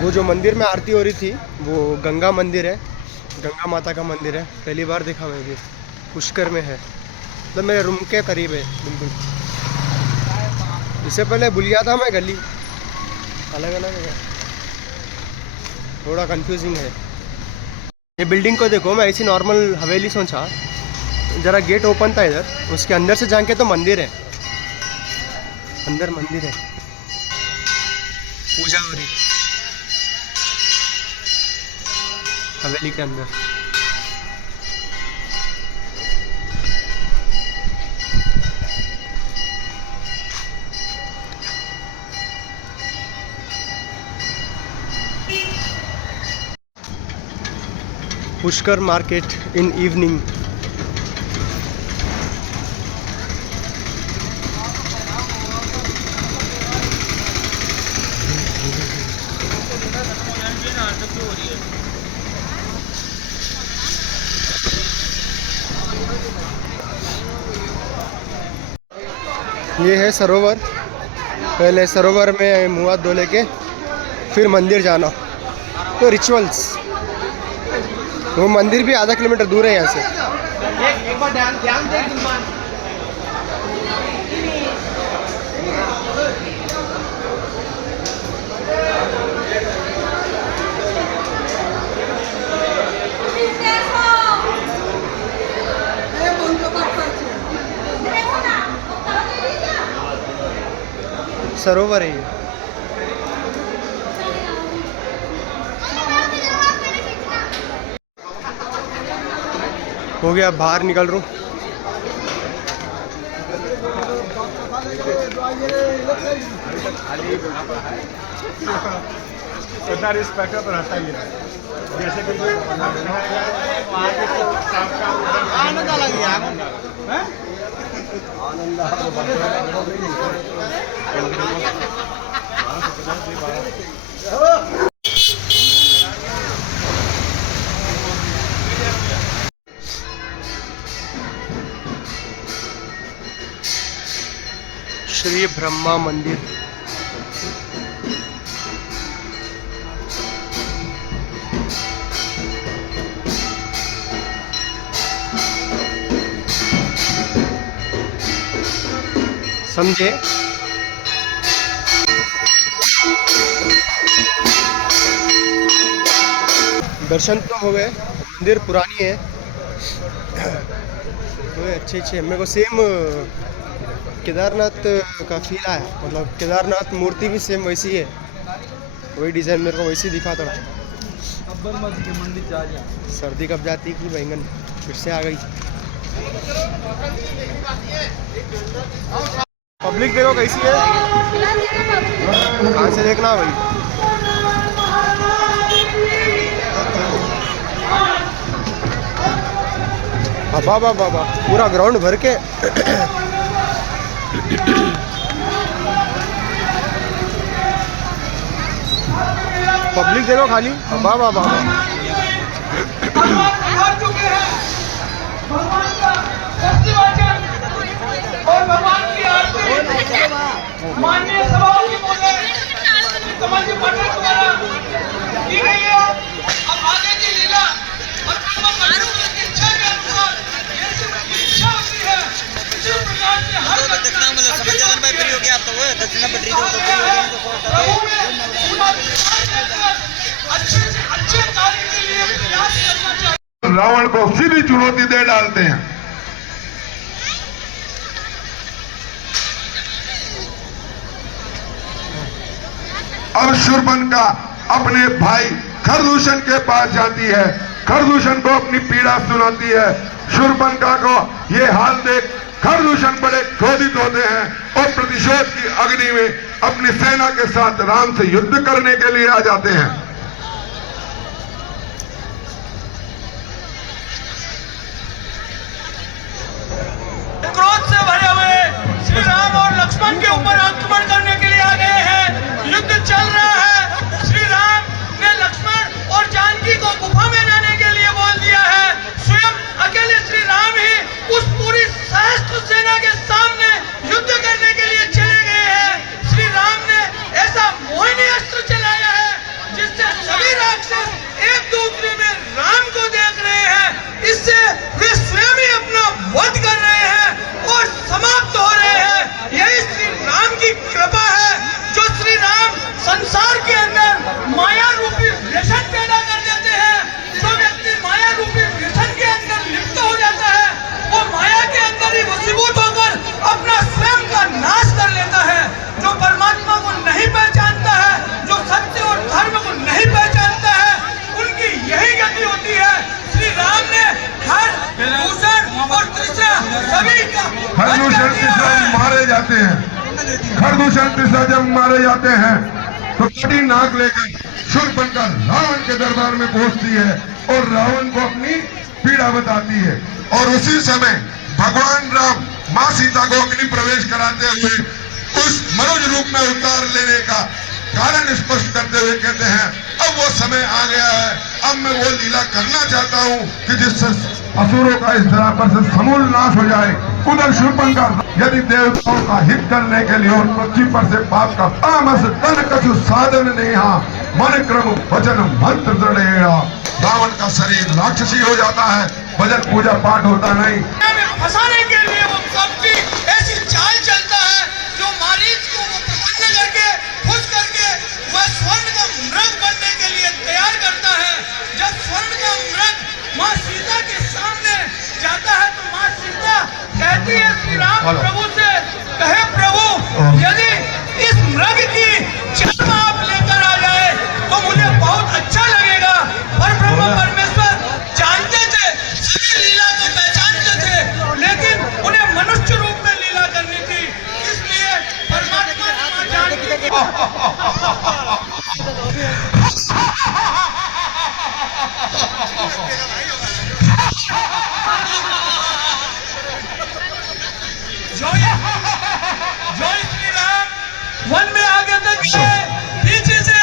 वो जो मंदिर में आरती हो रही थी वो गंगा मंदिर है, गंगा माता का मंदिर है। पहली बार देखा मैं भी, पुष्कर में है, मतलब मेरे रूम के करीब है बिल्कुल। इससे पहले भूल गया था मैं, गली अलग अलग है, थोड़ा कंफ्यूजिंग है। ये बिल्डिंग को देखो, मैं ऐसी नॉर्मल हवेली सोचा, ज़रा गेट ओपन था इधर, उसके अंदर से जाके तो मंदिर है, अंदर मंदिर है, पूजा हो रही हवेली के अंदर। Pushkar market in evening. ये है सरोवर, पहले सरोवर में मुँह हाथ धो लेके फिर मंदिर जाना, तो रिचुअल्स। वो मंदिर भी आधा किलोमीटर दूर है यहाँ से। एक बार ध्यान दे। सरोवर है ये। हो गया, बाहर निकल रहा हूँ। श्री ब्रह्मा मंदिर। समझे? दर्शन तो हो गए, मंदिर पुरानी है तो अच्छे अच्छे। मेरे को सेम केदारनाथ का फील आया, मतलब केदारनाथ मूर्ति भी सेम वैसी है, वही डिज़ाइन मेरे को वैसी दिखा था। सर्दी कब जाती कि बैंगन फिर से आ गई। पब्लिक देखो कैसी है, कहाँ से देखना भाई। बाबा बाबा पूरा ग्राउंड भर के पब्लिक देखो खाली, बाबा बाबा। माननीय सभाओं की बोले समाज पाठक द्वारा की गई है। अब आगे की लीला और की इच्छा के अनुसार इच्छा होती है इसी प्रकार से हर अच्छे से अच्छे कार्य के लिए प्रयास करना चाहिए। रावण को सीधी चुनौती दे डालते हैं। अब शूर्पणखा अपने भाई खरदूषण के पास जाती है, खरदूषण को अपनी पीड़ा सुनाती है। शूर्पणखा को ये हाल देख खरदूषण बड़े क्रोधित होते हैं और प्रतिशोध की अग्नि में अपनी सेना के साथ राम से युद्ध करने के लिए आ जाते हैं। क्रोध से भरे हुए श्री राम और लक्ष्मण के ऊपर आक्रमण करने के लिए आ गए हैं। युद्ध चल रहा है। श्री राम ने लक्ष्मण और जानकी को गुफा में जाने के लिए बोल दिया है। स्वयं अकेले श्री राम ही उस पूरी सहस्त्र सेना के सामने युद्ध करने के लिए चले गए हैं। श्री राम ने ऐसा मोहिनी अस्त्र चलाया है जिससे मारे जाते हैं, खरदूषण त्रिशा जब मारे जाते हैं तो कटी नाक लेकर शूर्पणखा रावण के दरबार में पहुंचती है और रावण को अपनी पीड़ा बताती है। और उसी समय भगवान राम माँ सीता को अग्नि प्रवेश कराते हुए उस मनुष्य रूप में उतार लेने का कारण स्पष्ट करते हुए कहते हैं अब वो समय आ गया है, अब मैं वो लीला करना चाहता हूँ कि जिससे असुरों का इस धरा पर से समूल नाश हो जाए। उधर शूर्पणखा यदि देवताओं का हित करने के लिए उन पृथ्वी पर से पाप का तामस तन कछु साधन नहीं, मन क्रम वचन मंत्र दृढ़ेरा। रावण का शरीर राक्षसी हो जाता है, भजन पूजा पाठ होता नहीं। फंसाने के लिए वो कपटी ऐसी चाल चलता है जो मारीच को वो प्रसन्न करके खुश करके वह स्वर्ण का मृग बनने के लिए तैयार करता है। जब स्वर्ण का मृग माँ सीता के सामने जाता है तो माँ सीता कहती है श्री राम प्रभु से, कहे प्रभु यदि इस मृग की जन्म आप लेकर आ जाए तो मुझे बहुत अच्छा लगेगा। पर ब्रह्म परमेश्वर जानते थे, सभी लीला को पहचानते थे, लेकिन उन्हें मनुष्य रूप में लीला करनी थी, इसलिए परमात्मा ने मां जानकी जय श्री राम वन में आगे तक गए, पीछे से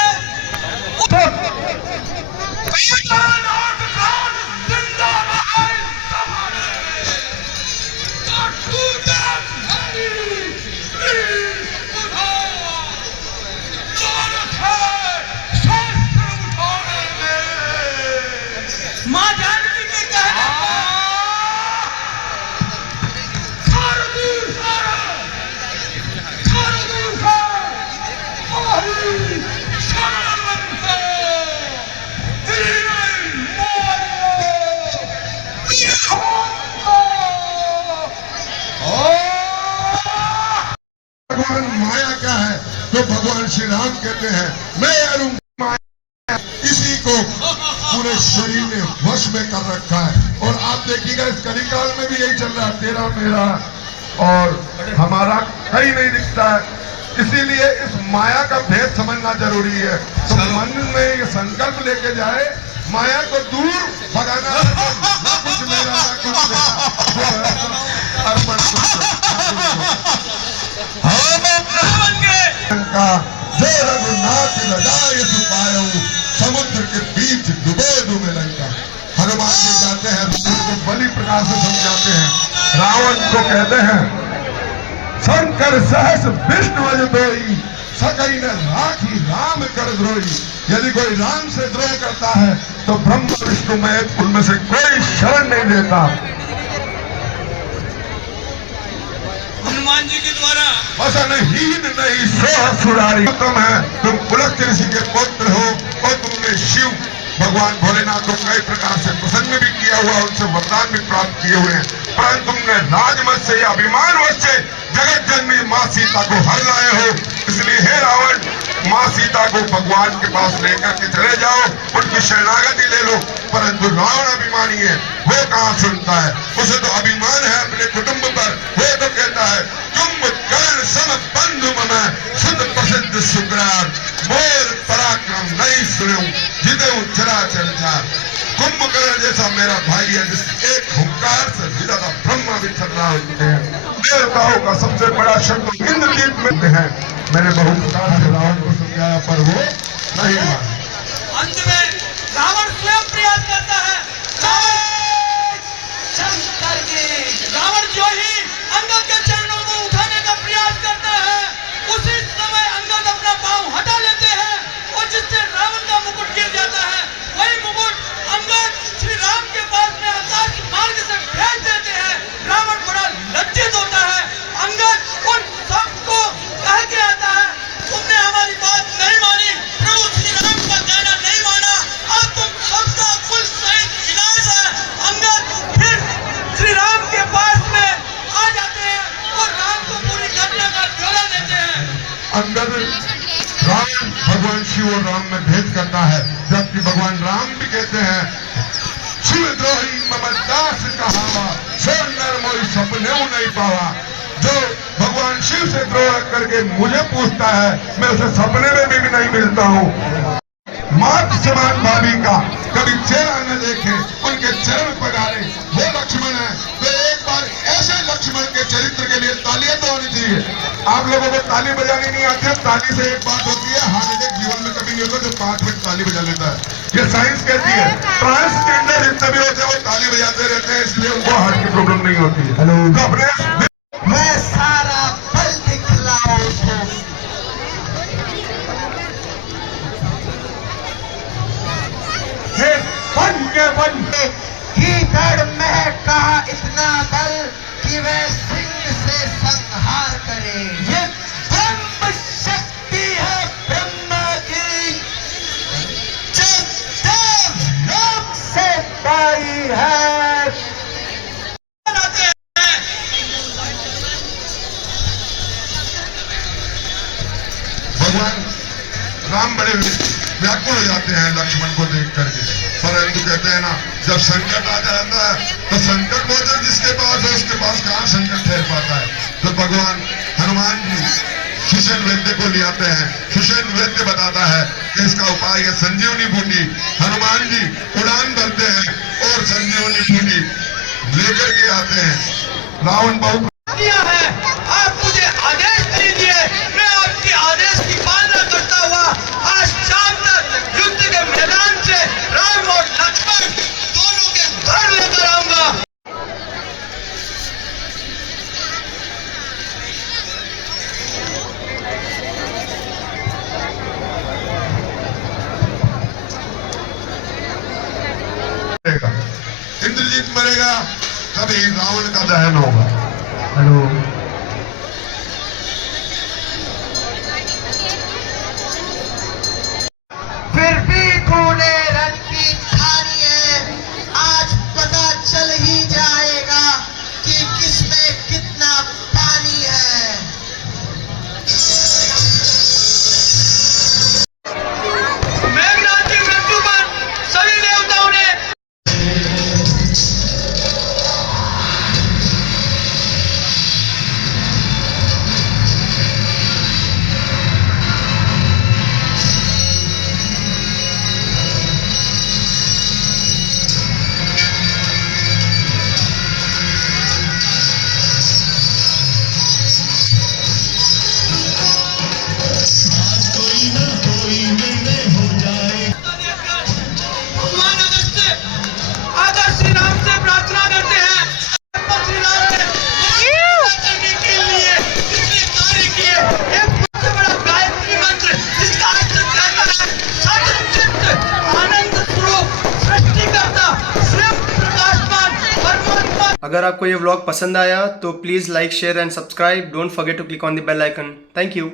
मां जानकी के कहने भगवान माया क्या है तो भगवान श्री राम कहते हैं मैं अरुण माया, इसी को पूरे शरीर ने वश में कर रखा है। और आप देखिएगा इस कलिकाल में भी यही चल रहा है, तेरा मेरा और हमारा कहीं नहीं दिखता है। इसीलिए इस माया का भेद समझना जरूरी है। तो मन में ये संकल्प लेके जाए माया को दूर भगाना, ना कुछ मेरा ना कुछ तेरा, अर्पण का जो रघुनाथ लगाए पायो समुद्र के बीच डुबो डूबे लंका। हनुमान जी जाते हैं उनको बलि प्रकार से समझाते हैं, रावण को कहते हैं शंकर सहस विष्णु अजदोई सकई न राखी राम कर द्रोही। यदि कोई राम से द्रोह करता है तो ब्रह्मा विष्णु में उनमें से कोई शरण नहीं देता। हनुमान जी के द्वारा वसन हीन नहीं सोह सुरारी, तुम है तुम पुलक ऋषि के पुत्र हो और तुमने शिव भगवान भोलेनाथ को कई प्रकार से प्रसन्न भी किया हुआ, उनसे वरदान भी प्राप्त किए हुए हैं, परंतु तुमने राजमत से या अभिमान वश से जगत जननी माँ सीता को हर लाए हो। इसलिए हे रावण, माँ सीता को भगवान के पास लेकर के चले जाओ, उनकी शरणागति ले लो। परंतु रावण अभिमानी है, वो कहाँ सुनता है, उसे तो अभिमान है अपने कुटुंब पर। वो तो कहता है कुंभकर्ण सम बंधु में शुद्ध प्रसिद्ध सुग्रार, मोर पराक्रम नहीं सुनो जिदे चराचर चार। कुंभकर्ण जैसा मेरा भाई है जिसके एक हुंकार से ज्यादा ब्रह्मा भी थर्रा होते हैं। देवताओं का सबसे बड़ा शब्द इंद्रजीत में है। मैंने बहुत प्रकार से रावण को समझाया पर वो नहीं माना। अंत में रावण स्वयं प्रयास करता है, रावण जो ही अंगद के चरणों को उठाने का प्रयास करता है, उसी समय अंगद अपना पांव हटा लेते हैं और जिससे रावण का मुकुट गिर जाता है, वही मुकुट अंगद श्री राम के पास में आकाश मार्ग से भेज देते हैं। रावण बड़ा लज्जित होता है। अंगद उन सबको कह के आता है, तुमने हमारी बात नहीं मानी, प्रभु श्री राम का कहना नहीं माना, अब तुम सबका कुल सहित विनाश है। अंगद फिर श्री राम के पास में आ जाते हैं और राम को पूरी घटना का ब्यौरा देते हैं। अंगद राम भगवान शिव और राम में भेद करता है, जबकि भगवान राम भी कहते हैं शिव द्रोही मम दास कहावा, सो नर मोई सपने नहीं पावा। जो भगवान भगवान शिव से द्रोह रख करके मुझे पूछता है, मैं उसे सपने में भी नहीं मिलता हूँ। मात समान भाभी का कभी चेहरा न देखे, उनके चरण पधारे वो लक्ष्मण है। तो एक बार ऐसे लक्ष्मण के चरित्र के लिए तालियां तो होनी चाहिए। आप लोगों को ताली बजानी नहीं आती है, ताली से एक बात होती है, हार्ट अटैक जीवन में कभी नहीं होता जो 5 मिनट ताली बजा लेता है। ये साइंस कहती है ट्रांसजेंडर जितने भी होते हैं वो ताली बजाते रहते हैं, इसलिए उनको हार्ट की प्रॉब्लम नहीं होती है। हेलो, तो अपने मैं सारा बल दिखलाऊं तो बन के बन गीदड़ में कहा इतना बल कि वह सिंह से संहार करे। ये ब्रह्म शक्ति है ब्रह्मा की, जो देवलोक से पाई है। भगवान राम बड़े व्याकुल हो जाते हैं लक्ष्मण को देख करके, परंतु कहते हैं ना, जब संकट आ जाता है तो संकट मोचन जिसके पास है उसके पास कहाँ संकट ठहर पाता है। तो भगवान हनुमान जी सुषेण वैद्य को ले आते हैं। सुषेण वैद्य बताता है कि इसका उपाय है संजीवनी बूटी। हनुमान जी उड़ान भरते हैं और संजीवनी बूटी लेकर के आते हैं। रावण बहुत दिया है, आप मुझे आदेश दीजिए, मैं आपके आदेश की पालना करता हुआ आज शाम तक युद्ध के मैदान से राम और लक्ष्मण दोनों के घर लेकर आऊंगा। इंद्रजीत मरेगा तभी रावण का दहन होगा। हेलो, फिर भी तूने रण की ठानी है, आज पता चल ही जाएगा कि किसमें कितना पानी है। मेघनाथ की मृत्यु पर सभी देवताओं ने भगवान अगर श्री राम से प्रार्थना करते हैं, श्री राम ने करने के लिए इतने कार्य किए। एक सबसे बड़ा गायत्री मंत्र जिसका अर्थ कहता है सच्चित आनंद स्वरूप सृष्टिकर्ता स्वयं प्रकाशमान परमात्मा। अगर आपको ये व्लॉग पसंद आया तो please like share and subscribe. Don't forget to click on the bell icon. Thank you.